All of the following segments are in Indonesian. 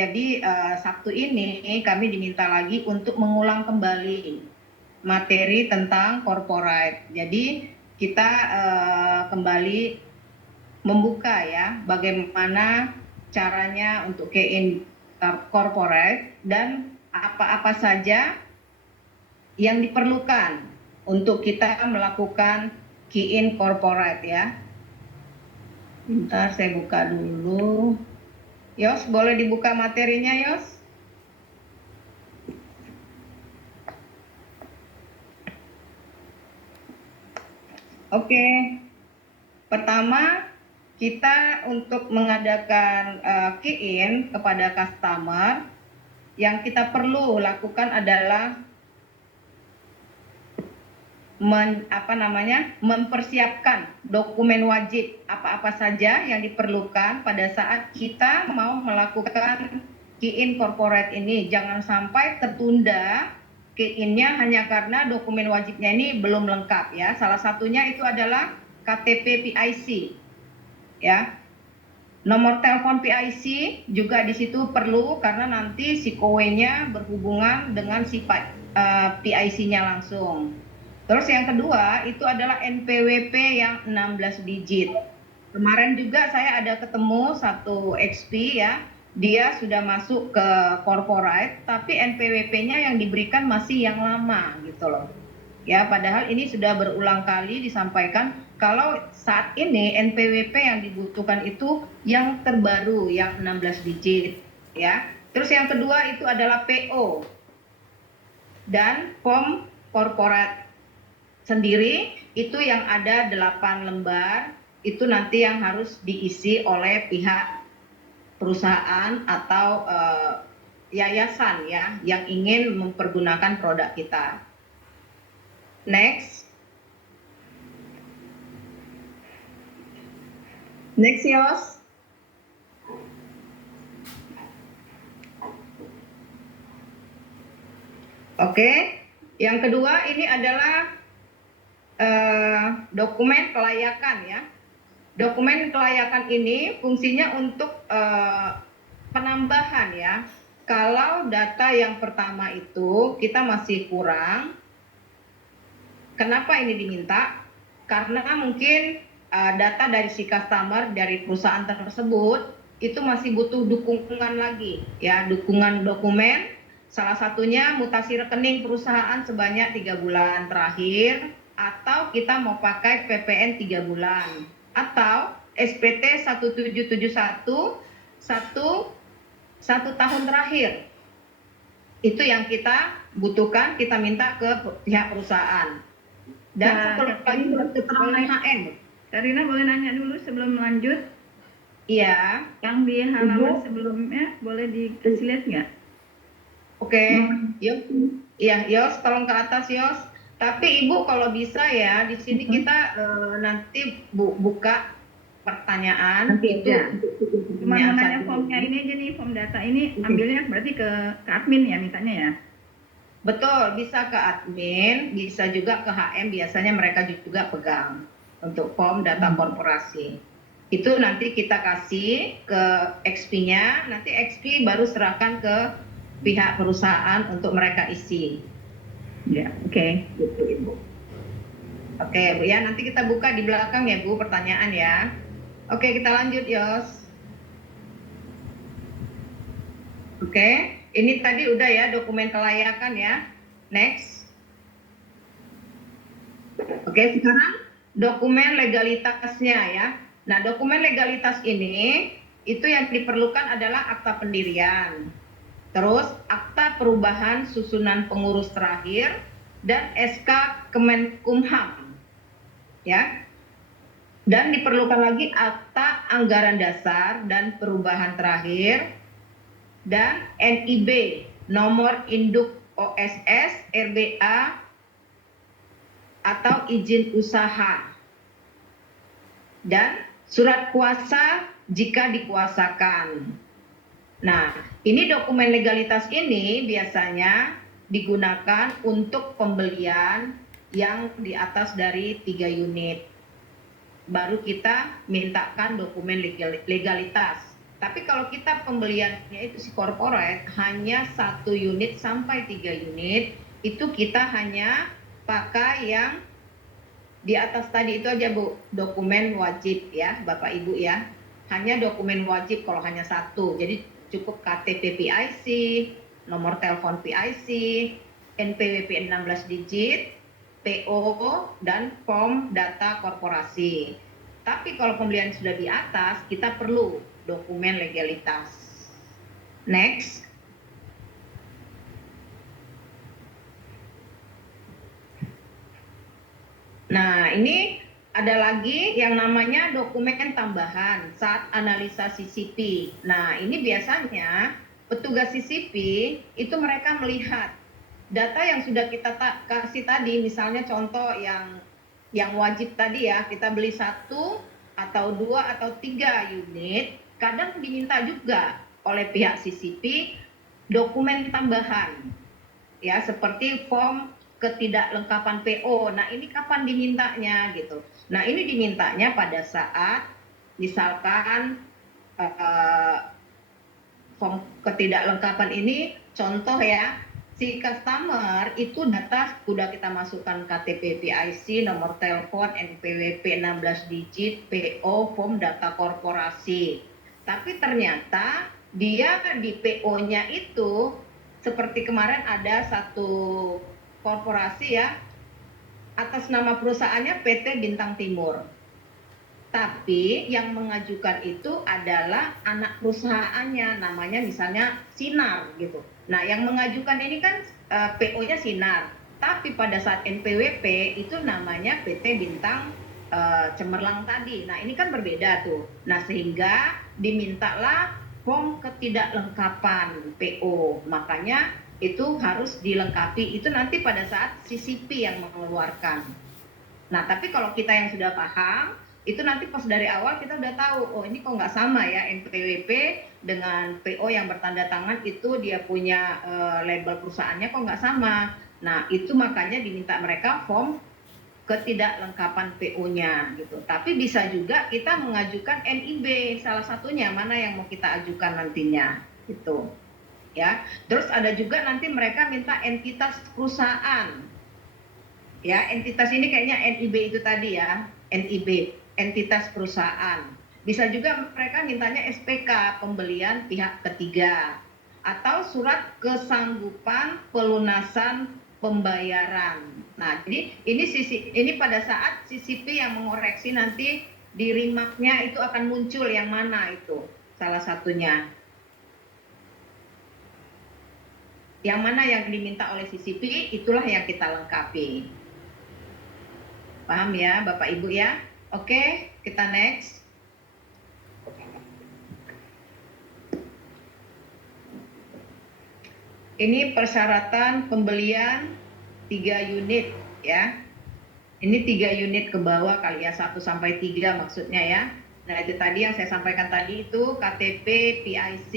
Jadi Sabtu ini kami diminta lagi untuk mengulang kembali materi tentang corporate. Jadi kita kembali membuka ya bagaimana caranya untuk key in corporate dan apa-apa saja yang diperlukan untuk kita melakukan key in corporate ya. Bentar saya buka dulu. Yos, boleh dibuka materinya, Yos? Oke. Pertama, kita untuk mengadakan key in kepada customer, yang kita perlu lakukan adalah mempersiapkan dokumen wajib apa-apa saja yang diperlukan pada saat kita mau melakukan key in corporate ini. Jangan sampai tertunda key in-nya hanya karena dokumen wajibnya ini belum lengkap ya. Salah satunya itu adalah KTP PIC ya. Nomor telepon PIC juga di situ perlu karena nanti si kowe-nya berhubungan dengan si PIC-nya langsung. Terus yang kedua itu adalah NPWP yang 16 digit. Kemarin juga saya ada ketemu satu XP ya, dia sudah masuk ke corporate tapi NPWP-nya yang diberikan masih yang lama gitu loh. Ya, padahal ini sudah berulang kali disampaikan kalau saat ini NPWP yang dibutuhkan itu yang terbaru yang 16 digit ya. Terus yang kedua itu adalah PO dan form corporate sendiri itu yang ada 8 lembar itu nanti yang harus diisi oleh pihak perusahaan atau yayasan ya yang ingin mempergunakan produk kita. Next Yos. Oke, yang kedua ini adalah dokumen kelayakan ya. Dokumen kelayakan ini fungsinya untuk penambahan ya. Kalau data yang pertama itu kita masih kurang, kenapa ini diminta? Karena mungkin data dari si customer dari perusahaan tersebut itu masih butuh dukungan lagi ya, dukungan dokumen. Salah satunya mutasi rekening perusahaan sebanyak 3 bulan terakhir, atau kita mau pakai PPN 3 bulan, atau SPT 1771 satu tahun terakhir. Itu yang kita butuhkan, kita minta ke pihak perusahaan. Dan satu lagi keterangan HM. Karina boleh nanya dulu sebelum lanjut? Iya. Yang di halaman sebelumnya boleh dikasih lihat nggak? Oke. Yos. Iya, Yos, tolong ke atas Yos. Tapi Ibu kalau bisa ya di sini kita nanti buka pertanyaan. Nanti itu. Cuma mau nanya formnya ini aja nih, form data ini ambilnya berarti ke admin ya mintanya ya? Betul, bisa ke admin, bisa juga ke HM, biasanya mereka juga pegang untuk form data korporasi. Itu nanti kita kasih ke XP-nya, nanti XP baru serahkan ke pihak perusahaan untuk mereka isi. Ya, oke. Gitu Ibu. Oke Bu ya, nanti kita buka di belakang ya Bu pertanyaan ya. Oke, kita lanjut Yos. Oke, ini tadi udah ya dokumen kelayakan ya. Next. Oke, sekarang dokumen legalitasnya ya. Nah, dokumen legalitas ini itu yang diperlukan adalah akta pendirian. Terus akta perubahan susunan pengurus terakhir dan SK Kemenkumham. Ya. Dan diperlukan lagi akta anggaran dasar dan perubahan terakhir dan NIB nomor induk OSS RBA atau izin usaha dan surat kuasa jika dikuasakan. Nah, ini dokumen legalitas ini biasanya digunakan untuk pembelian yang di atas dari 3 unit. Baru kita mintakan dokumen legalitas. Tapi kalau kita pembeliannya itu si corporate hanya 1 unit sampai 3 unit, itu kita hanya pakai yang di atas tadi itu aja Bu, dokumen wajib ya Bapak Ibu ya. Hanya dokumen wajib kalau hanya satu. Jadi cukup KTP PIC, nomor telepon PIC, NPWP 16 digit, PO, dan form data korporasi. Tapi kalau pembelian sudah di atas, kita perlu dokumen legalitas. Next. Nah, ini ada lagi yang namanya dokumen tambahan saat analisa CCP. Nah, ini biasanya petugas CCP itu mereka melihat data yang sudah kita kasih tadi, misalnya contoh yang wajib tadi ya, kita beli 1 atau 2 atau 3 unit, kadang diminta juga oleh pihak CCP dokumen tambahan, ya seperti form ketidaklengkapan PO. Nah ini kapan dimintanya gitu. Nah ini dimintanya pada saat misalkan form ketidaklengkapan ini contoh ya, si customer itu data sudah kita masukkan KTP PIC, nomor telepon, NPWP 16 digit, PO, form data korporasi. Tapi ternyata dia di PO-nya itu seperti kemarin ada satu korporasi ya, atas nama perusahaannya PT Bintang Timur. Tapi yang mengajukan itu adalah anak perusahaannya, namanya misalnya Sinar gitu. Nah, yang mengajukan ini kan PO-nya Sinar, tapi pada saat NPWP itu namanya PT Bintang Cemerlang tadi. Nah, ini kan berbeda tuh. Nah, sehingga dimintalah form ketidaklengkapan PO. Makanya itu harus dilengkapi. Itu nanti pada saat CCP yang mengeluarkan. Nah, tapi kalau kita yang sudah paham, itu nanti pas dari awal kita udah tahu, oh ini kok nggak sama ya NPWP dengan PO yang bertanda tangan itu dia punya label perusahaannya kok nggak sama. Nah, itu makanya diminta mereka form ketidaklengkapan PO-nya gitu. Tapi bisa juga kita mengajukan NIB, salah satunya mana yang mau kita ajukan nantinya gitu. Ya. Terus ada juga nanti mereka minta entitas perusahaan. Ya, entitas ini kayaknya NIB itu tadi ya, NIB, entitas perusahaan. Bisa juga mereka mintanya SPK, pembelian pihak ketiga, atau surat kesanggupan pelunasan pembayaran. Nah, jadi ini pada saat CCP yang mengoreksi nanti di remarknya itu akan muncul yang mana itu, salah satunya. Yang mana yang diminta oleh CCP, itulah yang kita lengkapi. Paham ya Bapak Ibu ya? Oke, kita next. Ini persyaratan pembelian 3 unit ya. Ini 3 unit ke bawah kali ya, 1 sampai 3 maksudnya ya. Nah itu tadi yang saya sampaikan tadi itu KTP, PIC,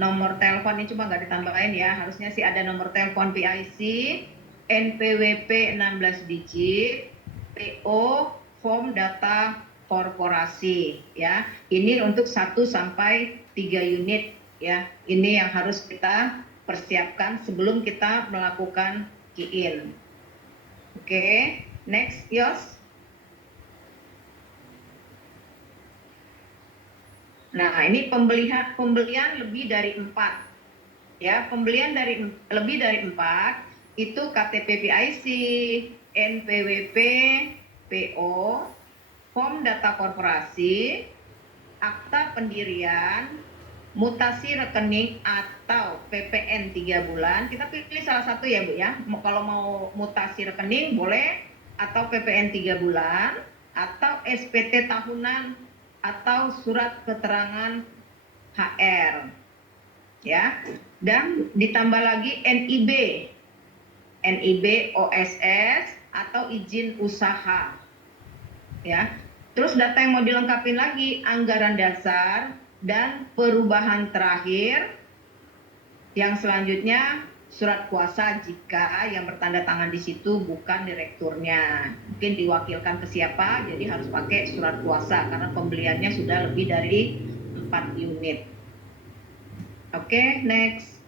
nomor telepon ini cuma nggak ditambahin ya. Harusnya sih ada nomor telepon PIC, NPWP 16 digit, PO, form data korporasi ya. Ini untuk 1 sampai 3 unit ya. Ini yang harus kita persiapkan sebelum kita melakukan key-in. Oke, next Yos. Nah, ini pembelian lebih dari 4. Ya, pembelian lebih dari 4 itu KTP PIC, NPWP, PO, form data korporasi, akta pendirian, mutasi rekening atau PPN 3 bulan. Kita pilih salah satu ya Bu ya. Kalau mau mutasi rekening boleh, atau PPN 3 bulan, atau SPT tahunan, atau surat keterangan HR. Ya. Dan ditambah lagi NIB, OSS atau izin usaha. Ya. Terus data yang mau dilengkapi lagi anggaran dasar dan perubahan terakhir. Yang selanjutnya surat kuasa jika yang bertanda tangan di situ bukan direkturnya. Mungkin diwakilkan ke siapa, jadi harus pakai surat kuasa karena pembeliannya sudah lebih dari 4 4 unit. Oke, next.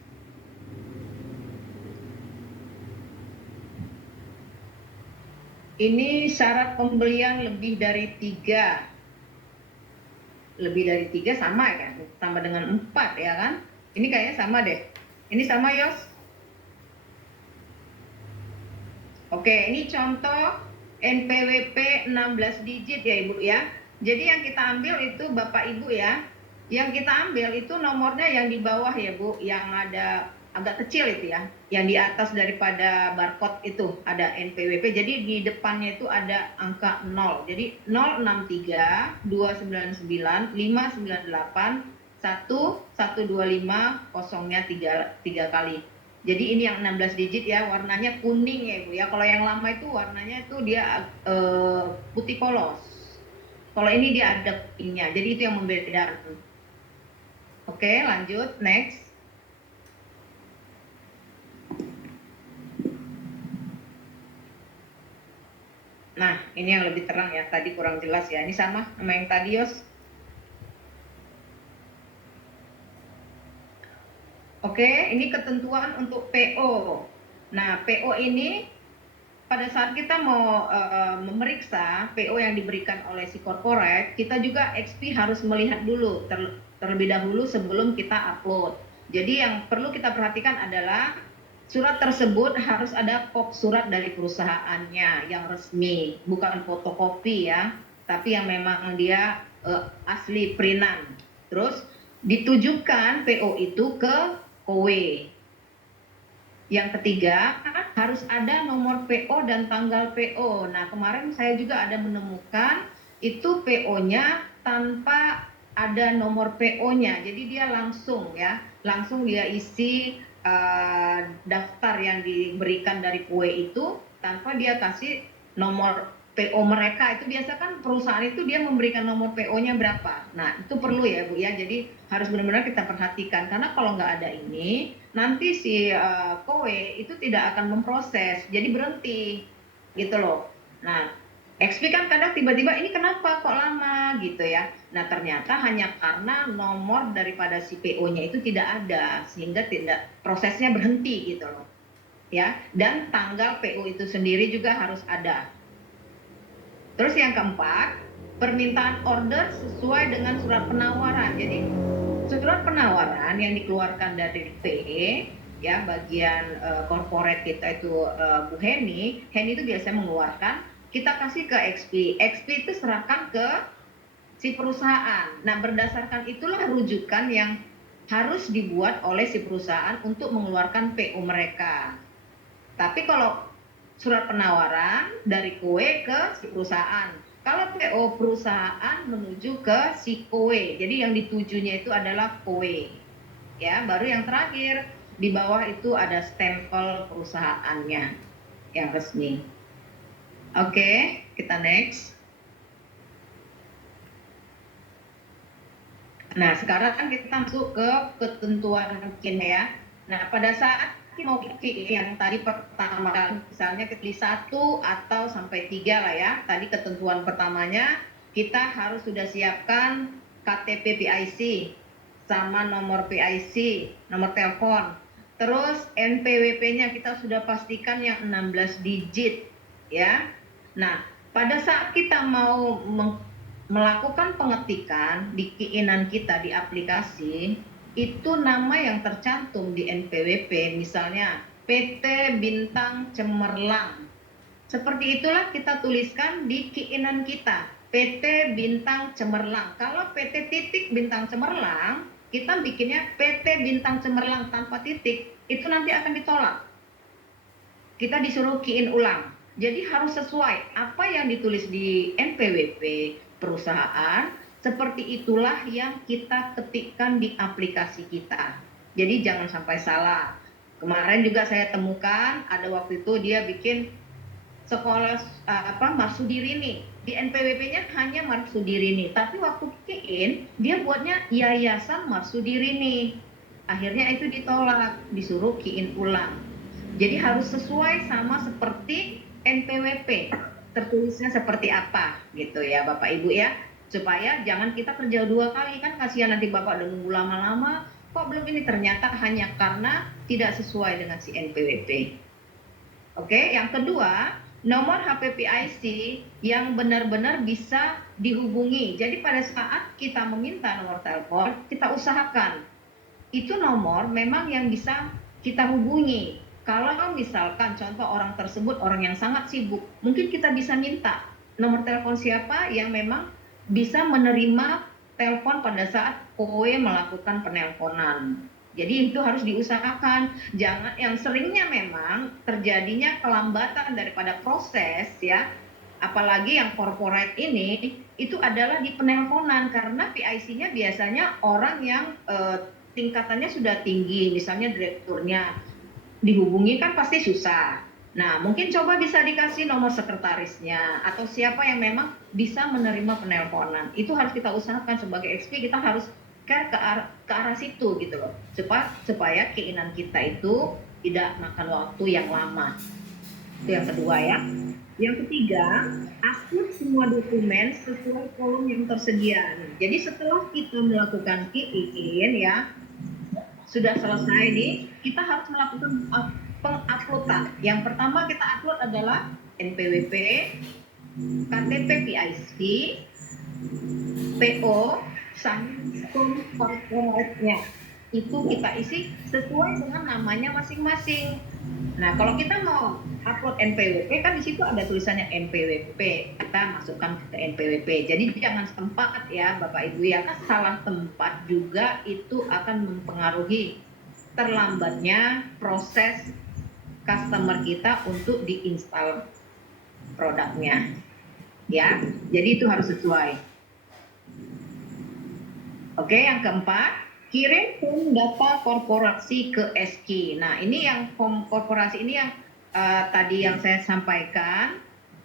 Ini syarat pembelian lebih dari 3. Lebih dari 3 sama ya, sama dengan 4 ya kan? Ini kayaknya sama deh. Ini sama, Yos? Oke, ini contoh NPWP 16 digit ya Ibu ya. Jadi yang kita ambil itu Bapak Ibu ya. Yang kita ambil itu nomornya yang di bawah ya Bu, yang ada agak kecil itu ya. Yang di atas daripada barcode itu ada NPWP. Jadi di depannya itu ada angka 0. Jadi 063 299 598 1125 kosongnya 3 kali. Jadi ini yang 16 digit ya, warnanya kuning ya Ibu ya. Kalau yang lama itu warnanya itu dia putih polos. Kalau ini dia ada pinknya, jadi itu yang membedakan. Oke, lanjut, next. Nah, ini yang lebih terang ya, tadi kurang jelas ya. Ini sama sama yang tadi, Yos. Oke, ini ketentuan untuk PO. Nah, PO ini pada saat kita mau memeriksa PO yang diberikan oleh si corporate, kita juga XP harus melihat dulu terlebih dahulu sebelum kita upload. Jadi yang perlu kita perhatikan adalah surat tersebut harus ada kop surat dari perusahaannya yang resmi, bukan fotokopi ya, tapi yang memang dia asli printan. Terus ditujukan PO itu ke KOE. Yang ketiga, harus ada nomor PO dan tanggal PO. Nah, kemarin saya juga ada menemukan itu PO-nya tanpa ada nomor PO-nya. Jadi dia langsung ya, langsung dia isi daftar yang diberikan dari kue itu tanpa dia kasih nomor PO mereka. Itu biasa kan perusahaan itu dia memberikan nomor PO-nya berapa. Nah, itu perlu ya Bu ya. Jadi harus benar-benar kita perhatikan karena kalau nggak ada ini nanti si kowe itu tidak akan memproses, jadi berhenti gitu loh. Nah, XP kan kadang tiba-tiba ini kenapa kok lama gitu ya. Nah, ternyata hanya karena nomor daripada si PO-nya itu tidak ada sehingga tidak prosesnya berhenti gitu loh. Ya, dan tanggal PO itu sendiri juga harus ada. Terus yang keempat, permintaan order sesuai dengan surat penawaran. Jadi surat penawaran yang dikeluarkan dari PE ya bagian corporate kita itu Bu Heni itu biasanya mengeluarkan, kita kasih ke XP itu serahkan ke si perusahaan. Nah, berdasarkan itulah rujukan yang harus dibuat oleh si perusahaan untuk mengeluarkan PO mereka. Tapi kalau surat penawaran dari kue ke si perusahaan. Kalau PO perusahaan menuju ke si kue. Jadi yang ditujunya itu adalah kue. Ya, baru yang terakhir di bawah itu ada stempel perusahaannya yang resmi. Oke, kita next. Nah, sekarang kan kita masuk ke ketentuan KIN ya. Nah, pada saat mau yang tadi pertama misalnya pilih 1 atau sampai 3 lah ya. Tadi ketentuan pertamanya kita harus sudah siapkan KTP PIC sama nomor PIC, nomor telepon. Terus NPWP-nya kita sudah pastikan yang 16 digit ya. Nah, pada saat kita mau melakukan pengetikan di keinginan kita di aplikasi, itu nama yang tercantum di NPWP, misalnya PT Bintang Cemerlang. Seperti itulah kita tuliskan di keinginan kita, PT Bintang Cemerlang. Kalau PT titik Bintang Cemerlang, kita bikinnya PT Bintang Cemerlang tanpa titik, itu nanti akan ditolak. Kita disuruh key in ulang. Jadi harus sesuai apa yang ditulis di NPWP perusahaan, seperti itulah yang kita ketikkan di aplikasi kita. Jadi jangan sampai salah. Kemarin juga saya temukan ada waktu itu dia bikin sekolah Marsudirini. Di NPWP-nya hanya Marsudirini, tapi waktu key-in dia buatnya Yayasan Marsudirini. Akhirnya itu ditolak, disuruh key-in ulang. Jadi harus sesuai sama seperti NPWP. Tertulisnya seperti apa gitu ya Bapak Ibu ya. supaya jangan kita kerja 2 kali, kan kasihan nanti Bapak udah nunggu lama-lama, kok belum ini, ternyata hanya karena tidak sesuai dengan si NPWP. Oke, yang kedua, nomor HP PIC yang benar-benar bisa dihubungi. Jadi pada saat kita meminta nomor telepon, kita usahakan itu nomor memang yang bisa kita hubungi. Kalau misalkan contoh orang tersebut orang yang sangat sibuk, mungkin kita bisa minta nomor telepon siapa yang memang bisa menerima telepon pada saat kowe melakukan penelponan. Jadi itu harus diusahakan. Jangan, yang seringnya memang terjadinya kelambatan daripada proses ya, apalagi yang corporate ini, itu adalah di penelponan karena PIC-nya biasanya orang yang tingkatannya sudah tinggi, misalnya direkturnya, dihubungi kan pasti susah. Nah, mungkin coba bisa dikasih nomor sekretarisnya atau siapa yang memang bisa menerima penelponan. Itu harus kita usahakan sebagai XP, kita harus care ke arah situ gitu loh. Supaya keinginan kita itu tidak makan waktu yang lama. Itu yang kedua ya. Yang ketiga, upload semua dokumen sesuai kolom yang tersedia. Jadi setelah kita melakukan key in ya, sudah selesai nih, kita harus melakukan penguploadan. Yang pertama kita upload adalah NPWP, KTP PIC, PO, Sankom corporate-nya. Itu kita isi sesuai dengan namanya masing-masing. Nah, kalau kita mau upload NPWP kan di situ ada tulisannya NPWP, kita masukkan ke NPWP. Jadi jangan setempat ya Bapak Ibu ya, kan salah tempat juga itu akan mempengaruhi terlambatnya proses customer kita untuk diinstal produknya. Ya, jadi itu harus sesuai. Oke, yang keempat, kirim form data korporasi ke SK. Nah, ini yang form korporasi ini yang tadi yang saya sampaikan,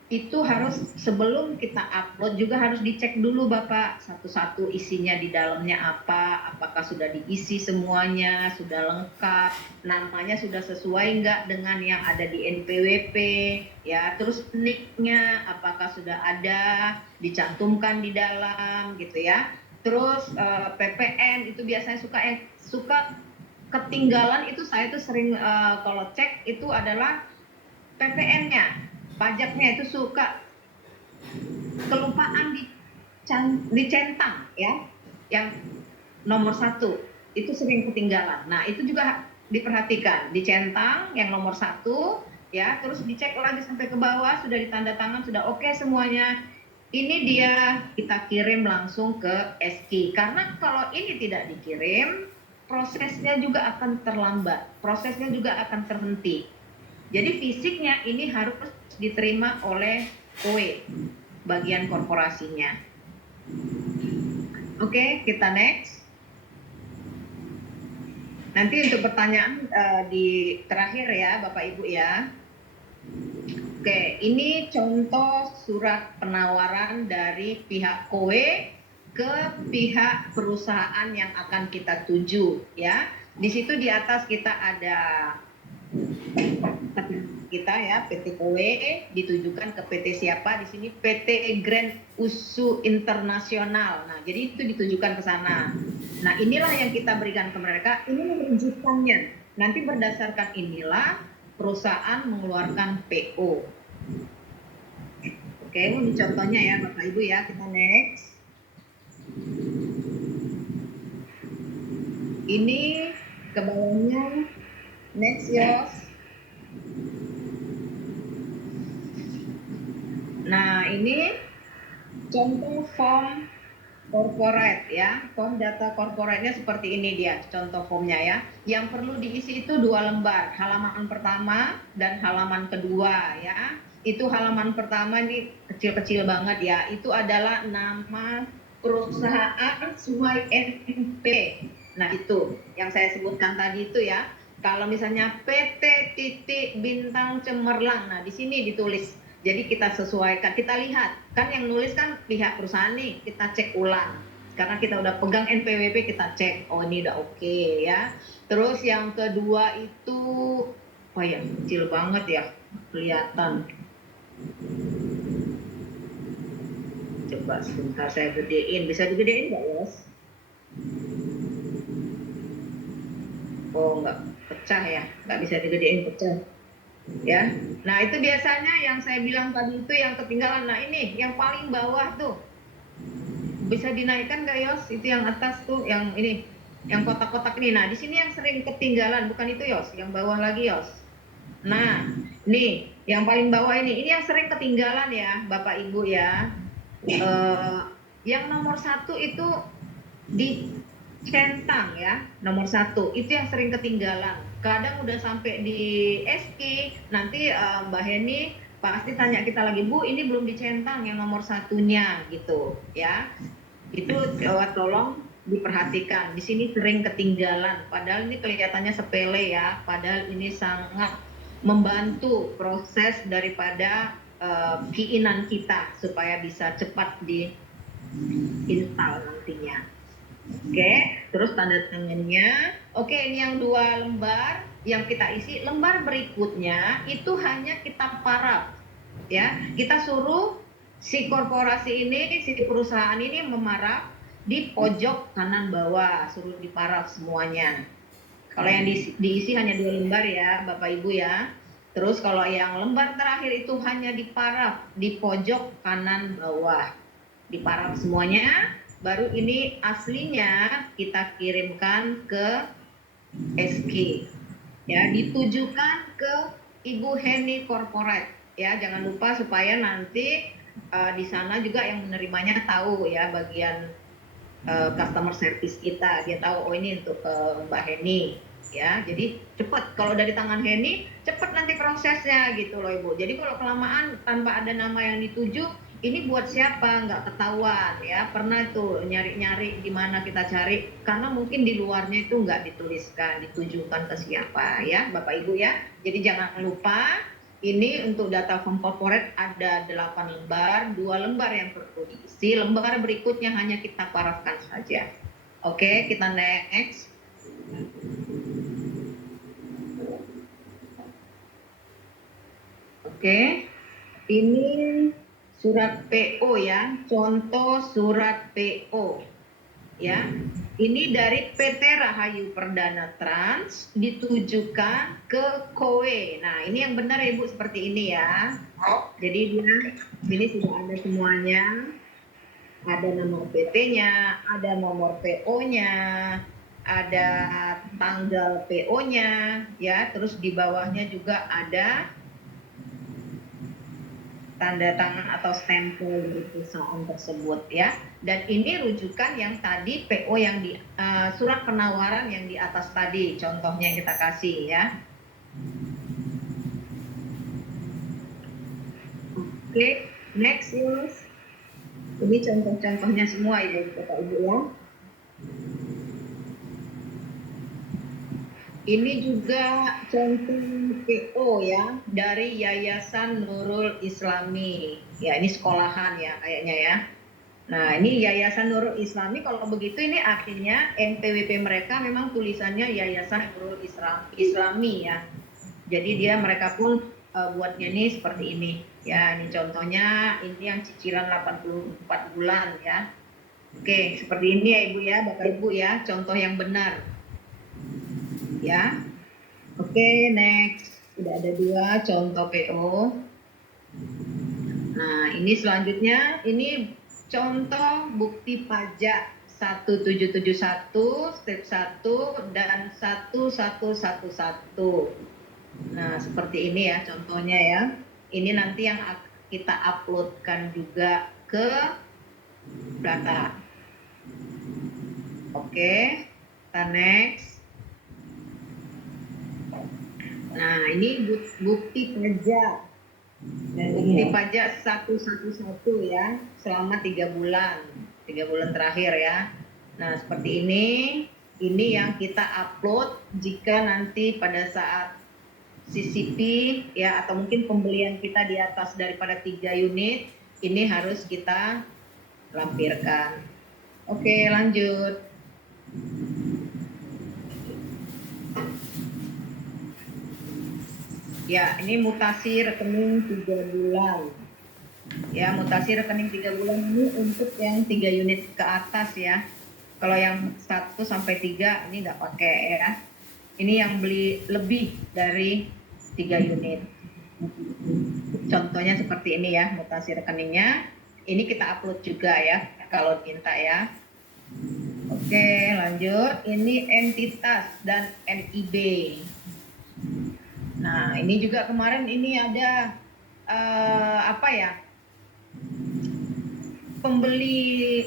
itu harus sebelum kita upload juga harus dicek dulu Bapak satu-satu isinya di dalamnya apa, apakah sudah diisi semuanya, sudah lengkap, namanya sudah sesuai nggak dengan yang ada di NPWP, ya, terus nick-nya apakah sudah ada, dicantumkan di dalam gitu ya. Terus PPN itu biasanya suka ketinggalan, itu saya tuh sering kalau cek itu adalah PPN-nya, pajaknya itu suka kelupaan dicentang ya, yang nomor 1 itu sering ketinggalan. Nah itu juga diperhatikan, dicentang yang nomor 1 ya, terus dicek lagi sampai ke bawah sudah ditanda tangan, sudah oke semuanya. Ini dia kita kirim langsung ke SK, karena kalau ini tidak dikirim prosesnya juga akan terlambat, prosesnya juga akan terhenti. Jadi fisiknya ini harus diterima oleh OE, bagian korporasinya. Oke, kita next. Nanti untuk pertanyaan di terakhir ya Bapak Ibu ya. Oke, ini contoh surat penawaran dari pihak KOE ke pihak perusahaan yang akan kita tuju ya. Di situ di atas kita ada kita ya, PT KOE ditujukan ke PT siapa? Di sini PT Grand USU Internasional. Nah, jadi itu ditujukan ke sana. Nah, inilah yang kita berikan ke mereka, ini rujukannya. Nanti berdasarkan inilah perusahaan mengeluarkan PO. Oke, ini contohnya ya Bapak Ibu ya, kita next. Ini ke bawahnya, next Yos. Nah, ini contoh form corporate ya, form data corporate-nya seperti ini dia, contoh formnya ya. Yang perlu diisi itu 2 lembar, halaman pertama dan halaman kedua ya. Itu halaman pertama ini kecil-kecil banget ya, itu adalah nama perusahaan sesuai NP. Nah itu yang saya sebutkan tadi itu ya. Kalau misalnya PT titik bintang cemerlang, nah di sini ditulis. Jadi kita sesuaikan, kita lihat, kan yang nulis kan pihak perusahaan nih, kita cek ulang. Karena kita udah pegang NPWP, kita cek, oh ini udah oke ya. Terus yang kedua itu, oh ya kecil banget ya, kelihatan. Coba Coba sebentar saya gedein. Bisa digedein nggak, Yos? Oh, nggak pecah ya? Nggak bisa digedein, pecah. Ya. Nah, itu biasanya yang saya bilang tadi itu yang ketinggalan. Nah, ini yang paling bawah tuh. Bisa dinaikkan nggak, Yos? Itu yang atas tuh, yang ini. Yang kotak-kotak ini. Nah, di sini yang sering ketinggalan. Bukan itu, Yos. Yang bawah lagi, Yos. Nah, nih, yang paling bawah ini yang sering ketinggalan ya, Bapak Ibu ya. Yang nomor 1 itu dicentang ya, nomor 1 itu yang sering ketinggalan. Kadang udah sampai di SK, nanti Mbak Heni pasti tanya kita lagi, Bu, ini belum dicentang yang nomor 1-nya gitu ya. Itu tolong diperhatikan. Di sini sering ketinggalan. Padahal ini kelihatannya sepele ya. Padahal ini sangat membantu proses daripada keinginan kita supaya bisa cepat diinstal nantinya. Oke, terus tanda tangannya. Oke, ini yang 2 lembar yang kita isi. Lembar berikutnya itu hanya kita paraf. Ya, kita suruh si korporasi ini, si perusahaan ini memaraf di pojok kanan bawah, suruh diparaf semuanya. Kalau yang diisi hanya 2 lembar ya, Bapak Ibu ya. Terus kalau yang lembar terakhir itu hanya diparaf di pojok kanan bawah. Diparaf semuanya, baru ini aslinya kita kirimkan ke SK. Ya, ditujukan ke Ibu Heni Corporate. Ya, jangan lupa supaya nanti di sana juga yang menerimanya tahu ya, bagian customer service kita, dia tahu oh ini untuk Mbak Heni ya. Jadi cepat, kalau dari tangan Heni cepat nanti prosesnya gitu loh Ibu. Jadi kalau kelamaan tanpa ada nama yang dituju, ini buat siapa nggak ketahuan ya. Pernah tuh nyari-nyari di mana kita cari, karena mungkin di luarnya itu nggak dituliskan ditujukan ke siapa ya Bapak Ibu ya. Jadi jangan lupa ini untuk data form corporate ada 8 lembar, 2 lembar yang perlu diisi, lembar berikutnya hanya kita parafkan saja. Oke, kita next. Oke, ini surat PO ya, contoh surat PO ya. Ini dari PT Rahayu Perdana Trans ditujukan ke KOE. Nah, ini yang benar ya Bu, seperti ini ya. Jadi ini sudah ada semuanya. Ada nomor PT-nya, ada nomor PO-nya, ada tanggal PO-nya ya, terus di bawahnya juga ada tanda tangan atau stempel dari perusahaan tersebut ya. Dan ini rujukan yang tadi PO yang di surat penawaran yang di atas tadi, contohnya yang kita kasih ya. Oke, next Yus. Ini contoh-contohnya semua Ibu Bapak Ibu ya. Ini juga contoh PO ya, dari Yayasan Nurul Islami. Ya, ini sekolahan ya kayaknya ya. Nah, ini Yayasan Nurul Islami, kalau begitu ini artinya NPWP mereka memang tulisannya Yayasan Nurul Islami ya. Jadi mereka pun buatnya ini seperti ini. Ya, ini contohnya, ini yang cicilan 84 bulan ya. Oke, seperti ini ya Ibu ya, Bapak Ibu ya, contoh yang benar. Ya. Oke, next. Sudah ada 2 contoh PO. Nah, ini selanjutnya, ini contoh bukti pajak 1771, step 1 dan 1111. Nah, seperti ini ya contohnya ya. Ini nanti yang kita uploadkan juga ke data. Oke, kita next. Nah, ini bukti pajak. Dan bukti pajak 111 ya, selama 3 bulan. 3 bulan terakhir ya. Nah, seperti ini yang kita upload jika nanti pada saat CCP ya, atau mungkin pembelian kita di atas daripada 3 unit, ini harus kita lampirkan. Oke, lanjut. Ya, ini mutasi rekening 3 bulan. Ya, mutasi rekening 3 bulan ini untuk yang 3 unit ke atas ya. Kalau yang 1 sampai 3 ini nggak pakai ya. Ini yang beli lebih dari 3 unit. Contohnya seperti ini ya, mutasi rekeningnya. Ini kita upload juga ya, kalau minta ya. Oke, lanjut. Ini entitas dan NIB. Nah, ini juga kemarin ini ada apa ya? Pembeli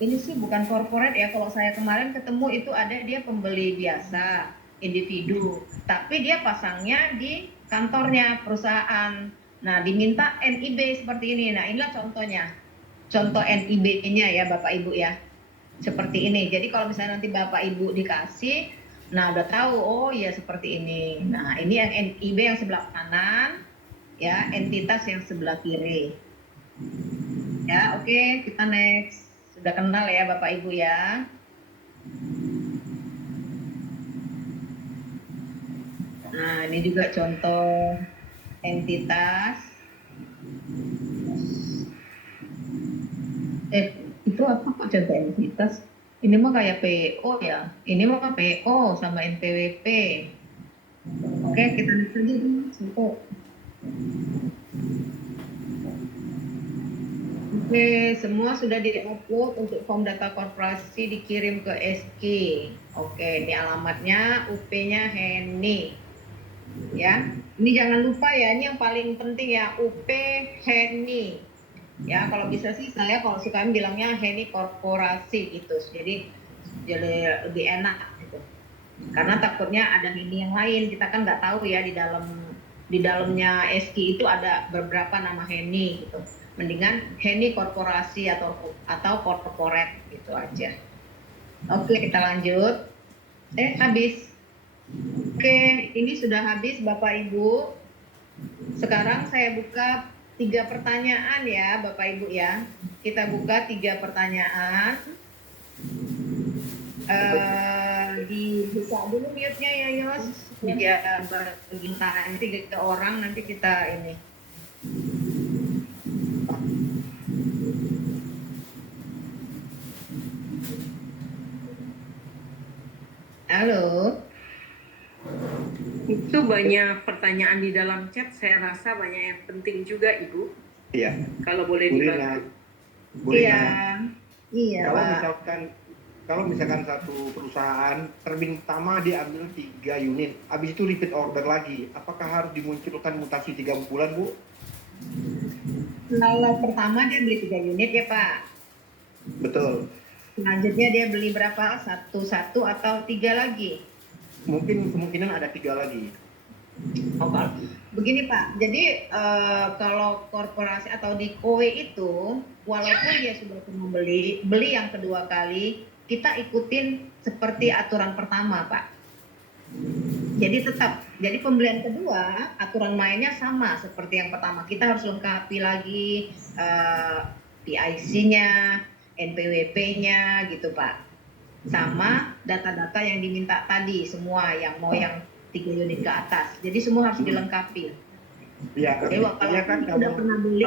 ini sih bukan corporate ya. Kalau saya kemarin ketemu itu ada dia pembeli biasa, individu, tapi dia pasangnya di kantornya perusahaan. Nah, diminta NIB seperti ini. Nah, inilah contohnya. Contoh NIB-nya ya Bapak Ibu ya. Seperti ini. Jadi kalau misalnya nanti Bapak Ibu dikasih, nah udah tahu, oh ya seperti ini. Nah, ini yang NIB yang sebelah kanan, ya, entitas yang sebelah kiri. Ya, oke, kita next. Sudah kenal ya Bapak Ibu ya. Nah, ini juga contoh entitas. Itu apa kok contoh entitas? Ini mah kayak PO ya. Ini mah PO sama NPWP. Oke, kita next aja dulu. Oke, semua sudah di-upload untuk form data korporasi dikirim ke SK. Oke, ini alamatnya, UP-nya Heni. Ya, ini jangan lupa ya, ini yang paling penting ya, UP Heni. Ya, kalau bisa sih saya kalau suka bilangnya Heni Korporasi gitu. Jadi lebih enak gitu. Karena takutnya ada Heni yang lain, kita kan nggak tahu ya di dalamnya SK itu ada beberapa nama Heni gitu. Mendingan Heni Korporasi atau corporate gitu aja. Oke, kita lanjut. Habis. Oke, ini sudah habis Bapak Ibu. Sekarang saya buka 3 pertanyaan ya Bapak Ibu ya. Kita buka 3 pertanyaan. Dibuka dulu mute-nya ya Yos. Ya, bergintaan 3 orang nanti kita ini. Halo. Itu banyak pertanyaan di dalam chat, saya rasa banyak yang penting juga Ibu. Iya. Kalau boleh dibantu. Iya. Iya, Kalau misalkan satu perusahaan termin pertama dia ambil 3 unit, habis itu repeat order lagi, apakah harus dimunculkan mutasi 3 bulan, Bu? Kalau pertama dia beli 3 unit ya Pak. Betul. Selanjutnya dia beli berapa? 1 atau 3 lagi? Mungkin kemungkinan ada 3 lagi. Begini Pak, jadi kalau korporasi atau di KOWE itu, walaupun dia sudah pernah beli yang kedua kali, kita ikutin seperti aturan pertama Pak. Jadi pembelian kedua, aturan mainnya sama seperti yang pertama. Kita harus lengkapi lagi PIC-nya, NPWP-nya gitu Pak. Sama data-data yang diminta tadi, semua yang mau yang 3 unit ke atas. Jadi semua harus dilengkapi. Iya, Kalau kan udah pernah beli,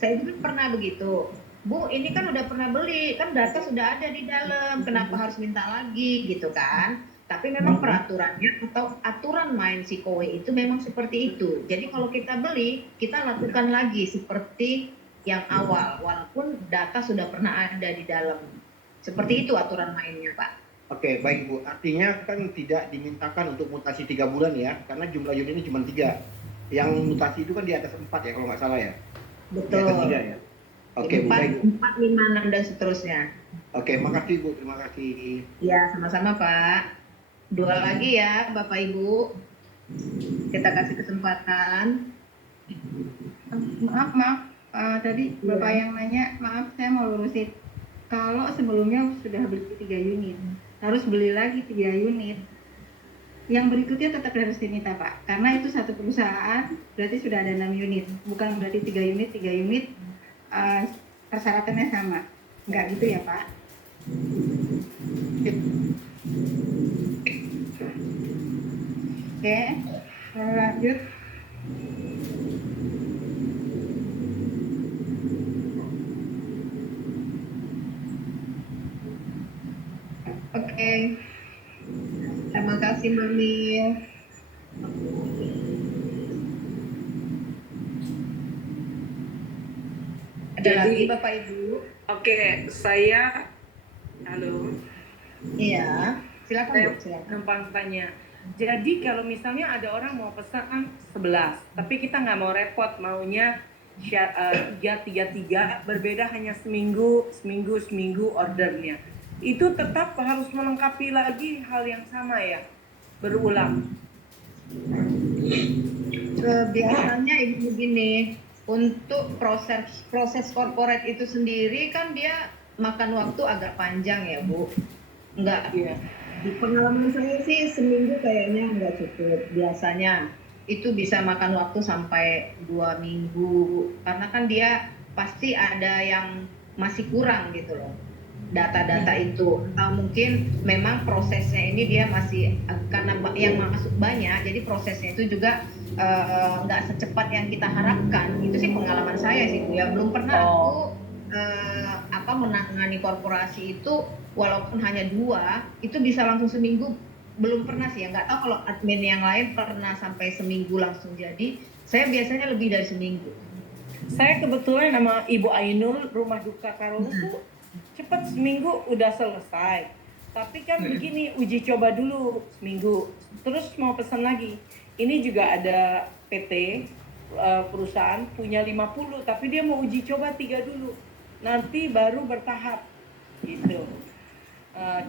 saya juga pernah begitu. Bu, ini kan udah pernah beli, kan data sudah ada di dalam, kenapa harus minta lagi gitu kan? Tapi memang peraturannya atau aturan main si KOWE itu memang seperti itu. Jadi kalau kita beli, kita lakukan lagi seperti yang awal, walaupun data sudah pernah ada di dalam. Seperti itu aturan mainnya, Pak. Oke, baik Bu. Artinya kan tidak dimintakan untuk mutasi 3 bulan ya, karena jumlah unitnya cuma 3. Yang mutasi itu kan di atas 4 ya, kalau nggak salah ya? Betul. Di atas 3 ya? Oke, 4, 5, 6, dan seterusnya. Oke, makasih Bu, terima kasih. Ya, sama-sama Pak. 2 lagi ya Bapak Ibu. Kita kasih kesempatan. Maaf, tadi Bapak yang nanya, maaf saya mau lurusin. Kalau sebelumnya sudah beli 3 unit, harus beli lagi 3 unit. Yang berikutnya tetap harus diminta Pak, karena itu satu perusahaan berarti sudah ada 6 unit, bukan berarti 3 unit, persyaratannya sama. Enggak gitu ya Pak? Oke, lanjut. Terima kasih Mbak Mil. Ada Jadi- lagi Bapak Ibu? Oke, saya halo. Iya, silakan Saya Bu, silakan. numpang tanya. Jadi kalau misalnya ada orang mau pesan 11, tapi kita nggak mau repot, maunya 3 berbeda hanya seminggu ordernya. Itu tetap harus melengkapi lagi hal yang sama ya, berulang. Biasanya Ibu begini, untuk proses corporate itu sendiri kan dia makan waktu agak panjang ya Bu. Enggak, Iya. di pengalaman saya sih seminggu kayaknya nggak cukup. Biasanya itu bisa makan waktu sampai 2 minggu karena kan dia pasti ada yang masih kurang gitu loh data-data itu, atau mungkin memang prosesnya ini dia masih karena yang masuk banyak jadi prosesnya itu juga nggak secepat yang kita harapkan. Itu sih pengalaman saya sih Bu ya, belum pernah aku menangani korporasi itu walaupun hanya 2 itu bisa langsung seminggu, belum pernah sih ya. Nggak tahu kalau admin yang lain pernah sampai seminggu langsung jadi. Saya biasanya lebih dari seminggu. Saya kebetulan sama Ibu Ainul rumah duka Karolo tuh cepat seminggu udah selesai. Tapi kan begini, uji coba dulu seminggu, terus mau pesan lagi. Ini juga ada PT perusahaan punya 50, tapi dia mau uji coba 3 dulu. Nanti baru bertahap gitu.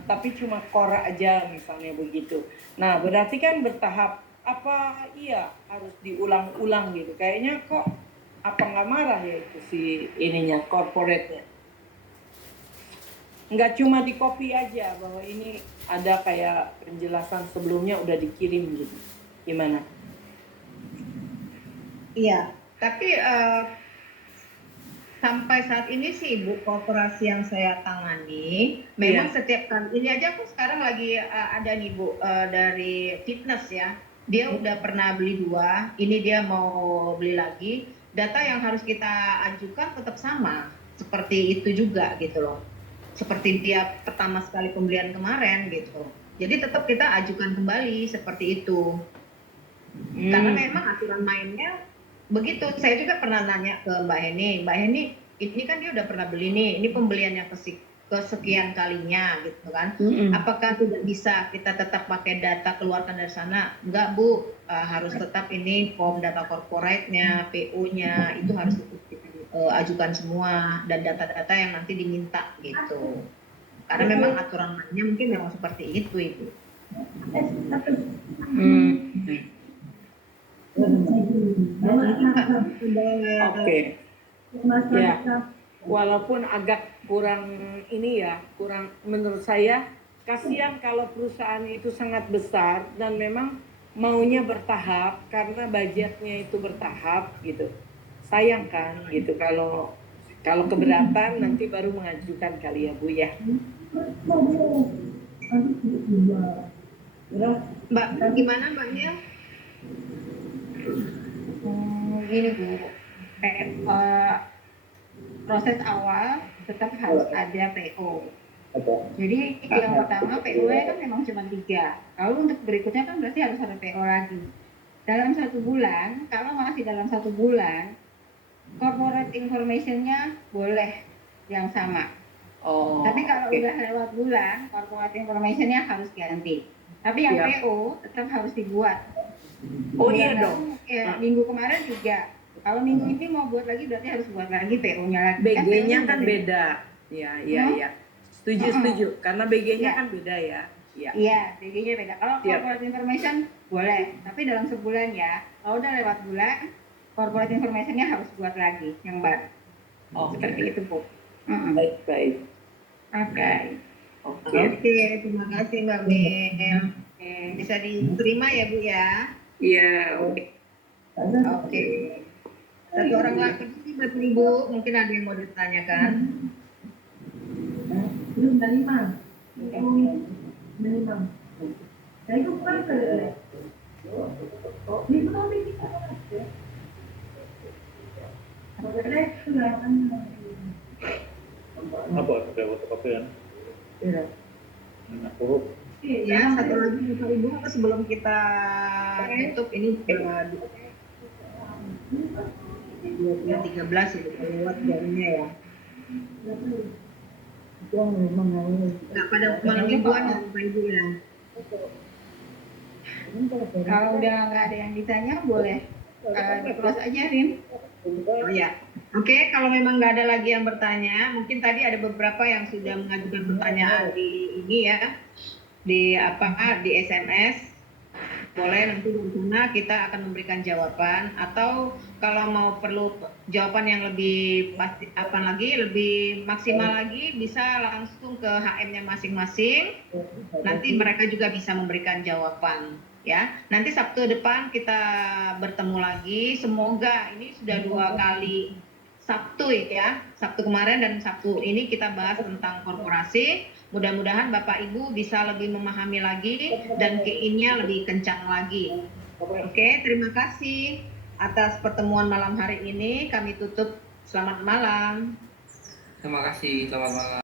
Tapi cuma core aja misalnya begitu. Nah, berarti kan bertahap. Apa iya harus diulang-ulang gitu. Kayaknya kok apa nggak marah ya itu si ininya corporate-nya. Nggak cuma di copy aja bahwa ini ada kayak penjelasan sebelumnya udah dikirim gitu. Gimana? Iya, tapi sampai saat ini sih Ibu, koperasi yang saya tangani memang setiap kali ini aja aku sekarang lagi ada nih Bu dari fitness ya, dia udah pernah beli 2, ini dia mau beli lagi. Data yang harus kita ajukan tetap sama seperti itu juga gitu loh, seperti dia pertama sekali pembelian kemarin gitu. Jadi tetap kita ajukan kembali seperti itu. Karena memang aturan mainnya begitu. Saya juga pernah nanya ke Mbak Heni, ini kan dia udah pernah beli nih, ini pembelian yang kesekian kalinya gitu kan. Apakah tidak bisa kita tetap pakai data keluarkan dari sana? Enggak Bu, harus tetap ini form data corporate-nya, PO-nya itu harus kita ajukan semua, dan data-data yang nanti diminta gitu. Karena memang aturan mainnya mungkin memang seperti itu Ibu. Oke. Ya, walaupun agak kurang ini ya, kurang menurut saya kasihan kalau perusahaan itu sangat besar dan memang maunya bertahap karena budgetnya itu bertahap gitu. Sayang kan gitu kalau keberatan nanti baru mengajukan kali ya Bu ya. Mbak, gimana Mbaknya? Gini Bu, proses awal tetap harus ada PO. Jadi yang pertama PO-nya kan memang cuma 3. Lalu untuk berikutnya kan berarti harus ada PO lagi. Dalam 1 bulan, kalau masih dalam 1 bulan, corporate information-nya boleh yang sama. Tapi kalau udah lewat bulan, corporate information-nya harus ganti. Tapi yang PO tetap harus dibuat. Iya dong. Ya, minggu kemarin juga. Kalau minggu ini mau buat lagi berarti harus buat lagi PO-nya lagi. BG-nya kan beda. Iya. Setuju. Karena BG-nya kan beda ya. Iya, BG-nya beda. Kalau corporate information boleh, tapi dalam sebulan ya. Kalau udah lewat bulan, corporate information-nya harus buat lagi yang baru. Seperti itu Bu. Baik. Oke, terima kasih Mbak Mel. Bisa diterima ya Bu ya? Iya. Oke. Satu orang lagi Mbak Ibu, mungkin ada yang mau ditanyakan? Belum dari mana? Dari mana? Dari itu bukan ini ekonomi kita ya. Apa ada fotokopian? Iya. Ya, satu lagi Bapak Ibu sebelum kita tutup ini 13 ya, lewat jamnya ya. Nggak pada malam mingguan ya Bapak Ibu ya. Kalau udah nggak ada yang ditanya boleh close aja, Rin. Oh ya, oke. Kalau memang nggak ada lagi yang bertanya, mungkin tadi ada beberapa yang sudah mengajukan pertanyaan di ini ya, di SMS. Boleh nanti di sana kita akan memberikan jawaban, atau kalau mau perlu jawaban yang lebih pasti lebih maksimal lagi, bisa langsung ke HM-nya masing-masing. Nanti mereka juga bisa memberikan jawaban. Ya, nanti Sabtu depan kita bertemu lagi. Semoga ini sudah 2 kali Sabtu ya, Sabtu kemarin dan Sabtu ini kita bahas tentang korporasi. Mudah-mudahan Bapak Ibu bisa lebih memahami lagi dan keinnya lebih kencang lagi. Oke, terima kasih atas pertemuan malam hari ini. Kami tutup. Selamat malam. Terima kasih, selamat malam.